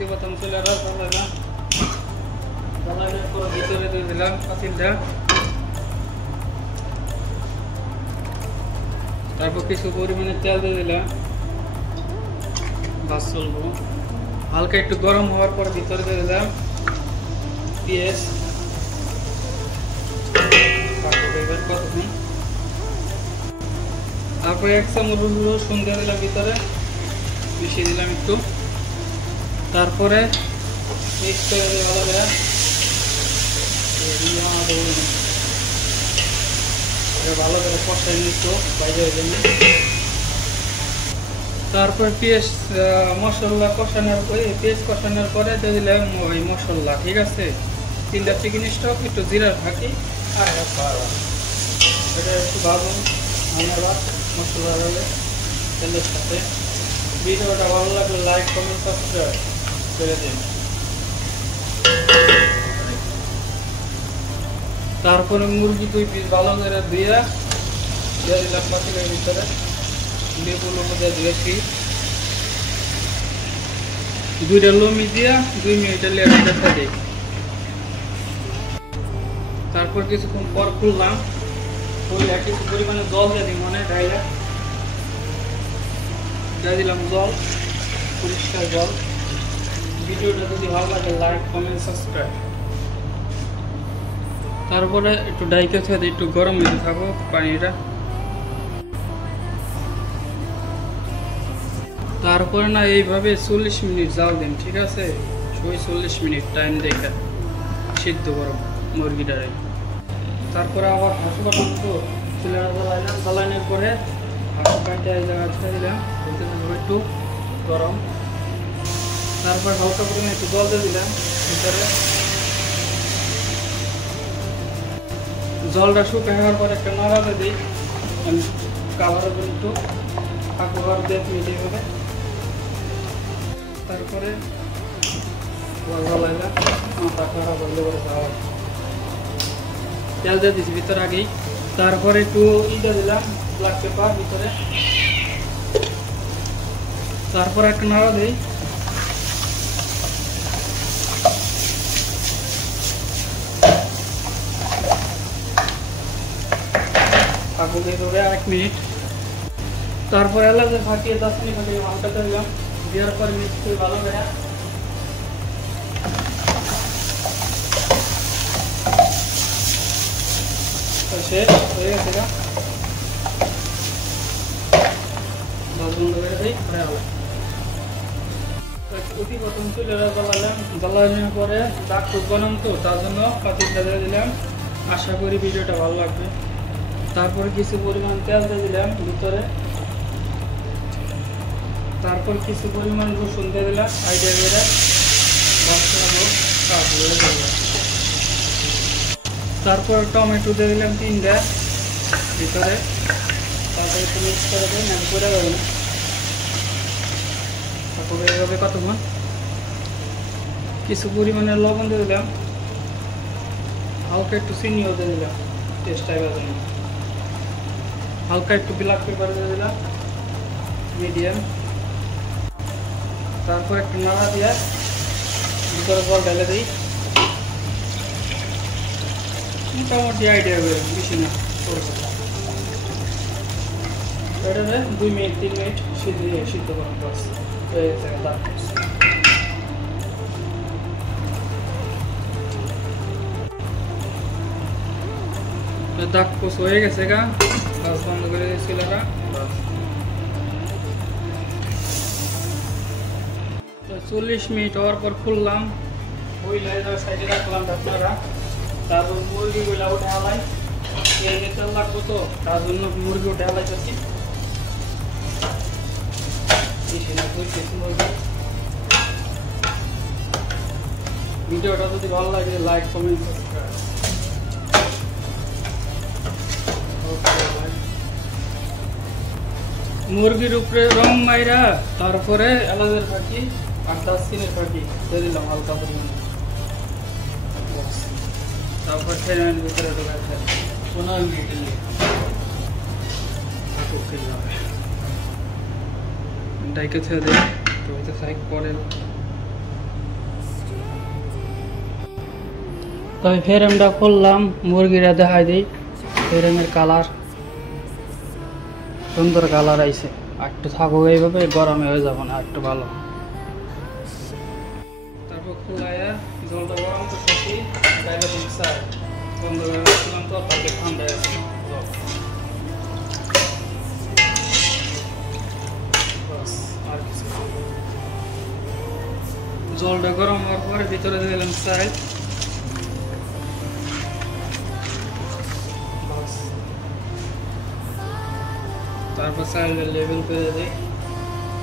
প্রতি প্রথম চুলাটা জ্বালাইলাম, জ্বালানোর পর ভিতরে দিয়ে দিলাম পাতিলটা। তারপর কিছু পরিমাণে তেল দিয়ে দিলাম, ভাজ চলবো। হালকা একটু গরম হওয়ার পর ভিতরে দিয়ে দিলাম পেঁয়াজ, তারপরে 1 চামচ রসুন দিয়ে দিলাম ভিতরে, মিশিয়ে দিলাম একটু। তারপরে মিক্স করে দিয়ে ভালো করে ভালো করে কষাই একটু বাইরে হয়ে যাবে। তারপর পেঁয়াজ মশলা কষানোর পরে দিয়ে দিলাম ওই মশলা, ঠিক আছে। 3টা চিকেন স্টক, একটু জিরার ফাঁকি আর এটা একটু ভাবুন ধন্যবাদ। মশলা হলে তেলের সাথে ভিডিওটা ভালো লাগলে লাইক কমেন্ট সাবস্ক্রাইব করে দিন। তারপরে মুরগি 2 পিস ভালো করে দিয়ে দিলাম পাতিলের ভিতরে, লেবুর মধ্যে দিয়েছি 2টা লমি দিয়া 2 মিনিট লেয়ার দেখা দিই। তারপর কিছুক্ষণ পর খুললাম, খুলে কিছু পরিমাণে জল দিয়ে দিই, মানে ডাইলে দিয়ে দিলাম জল, পরিষ্কার জল। ভিডিওটা যদি ভালো লাগে লাইক কমেন্ট সাবস্ক্রাইব। তারপরে একটু ডাইকে ছেড়ে একটু গরম হতে থাকো পানিটা। তারপরে না এইভাবে 40 মিনিট জাল দিন, ঠিক আছে। 40 মিনিট টাইম দেখে সিদ্ধ করো মুরগিটারে। তারপরে আবার হাঁসু বানান তো চুলাটা জ্বালাইলাম, জ্বালানোর পরে হাঁসু কাটে এই জায়গা ছেড়ে দিলাম, বলতে থাকবো একটু গরম। তারপর হালকা পরিমাণে একটু জল দিয়ে দিলাম ভিতরে। জলটা শুকিয়ে যাওয়ার পরে একটা নাড়াতে দিই, আমি কাভারের উপর একটু কাকুবার দিয়ে মিলিয়ে হবে। তারপরে জ্বালাইলাম, মাথা খারাপ হইলে করে খাওয়া তেল দিয়ে দিচ্ছি ভিতরে আগেই। তারপরে একটু ইটা দিলাম ব্ল্যাক পেপার ভিতরে। তারপরে একটা নাড়া দিই, কাকু দিয়ে ধরে 1 মিনিট। তারপরে এলাচে ফাটিয়ে 10 মিনিট ফাটিয়ে হালকা দিলাম, দেওয়ার পর মিক্স করে ভালো করে শেষ হয়ে গেছে। বন্ধ করে দিই, অতি প্রথম চুলেরা জ্বালালাম, জ্বালানোর পরে দাগ খুব গরম তো তার জন্য পাতিলটা দিয়ে দিলাম। আশা করি ভিডিওটা ভালো লাগবে। তারপরে কিছু পরিমাণ তেল দিয়ে দিলাম ভিতরে, তারপর কিছু পরিমাণ রসুন দিয়ে দিলাম আইডিয়া করে। তারপর টমেটো দিয়ে দিলাম 3টা ভিতরে। তারপরে একটু মিক্স করে দিন, আমি করে দেবো না। তারপরে এভাবে কতক্ষণ কিছু পরিমাণে লবণ দিয়ে দিলাম, হালকা একটু চিনিও দিয়ে দিলাম টেস্ট আইবার জন্য। হালকা একটু ব্ল্যাক পেপার দিয়ে দিলাম মিডিয়াম। তারপর একটু নাড়া দিয়ে ভিতরে জল ঢেলে দিই, মোটামুটি আইডিয়া হবে, বেশি না। এটাতে 2 মিনিট 3 মিনিট সিদ্ধ করার বাস হয়ে গেছে। দাগ পোষ হয়ে গেছে গা, গাছ বন্ধ করে দিয়েছিল। 40 মিনিট হওয়ার পর খুললাম, ওই লাইটার সাইডে রাখলাম আপনারা। তারপর মুরগিগুলা উঠে হালাই, তেল লাগবো তো তার জন্য মুরগি উঠে হালাইতেছি। ভিডিওটা যদি ভালো লাগে লাইক কমেন্ট সাবস্ক্রাইব। মুরগির উপরে রং মাইরা তারপরে এলাচের ফাঁকি আর দারচিনির ফাঁকি দিয়ে দিলাম হালকা পরিমাণে। তারপর ট্রেনের ভিতরে ঢোকাচ্ছে 15 মিনিট ডাইকে ছেড়ে দেয় তো সাইড পরে তবে ফ্রেমটা করলাম, মুরগিরা দেখাই দিই। ফ্রেমের কালার সুন্দর কালার আইছে। একটু থাকুক এইভাবে, গরমে হয়ে যাবো না, একটু ভালো। তারপর খোলাইয়া জলটা গরম করতেছি, গাইলে দিচ্ছি বন্ধ করে রাখছিলাম, তো তাকে ঠান্ডায় আছে জল। বাস আর কিছু না। জলটা গরম হওয়ার পরে ভিতরে দিলাম চাল। তারপর চাইলে লেবেল করে দিই।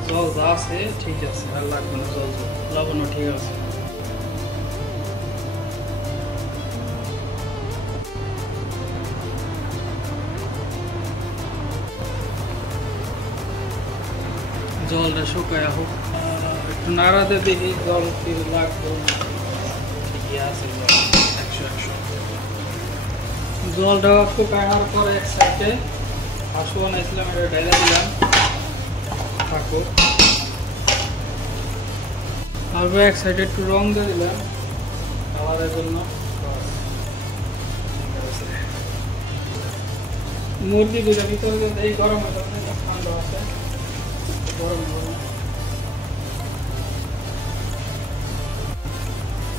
জল যা আছে ঠিক আছে, আর লাগবে না জল, লবণও ঠিক আছে। জলটা শুকায় হোক, একটু নাড়াতে দেখি জল কি লাগবে। ঠিকই আছে জল, 100-100। জলটা শুকানোর পরে এক সাইডে হাঁসু বানাইছিলাম, এটা ঢেলে দিলাম, থাকুক। তারপর এক সাইডে একটু রং দিয়ে দিলাম কালারের জন্য। মুরগি দুটো ভিতরে এই গরমের জন্য ঠান্ডা আছে, গরম গরম।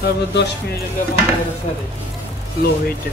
তারপর 10 মিনিট বন্ধ করে লো হিটে।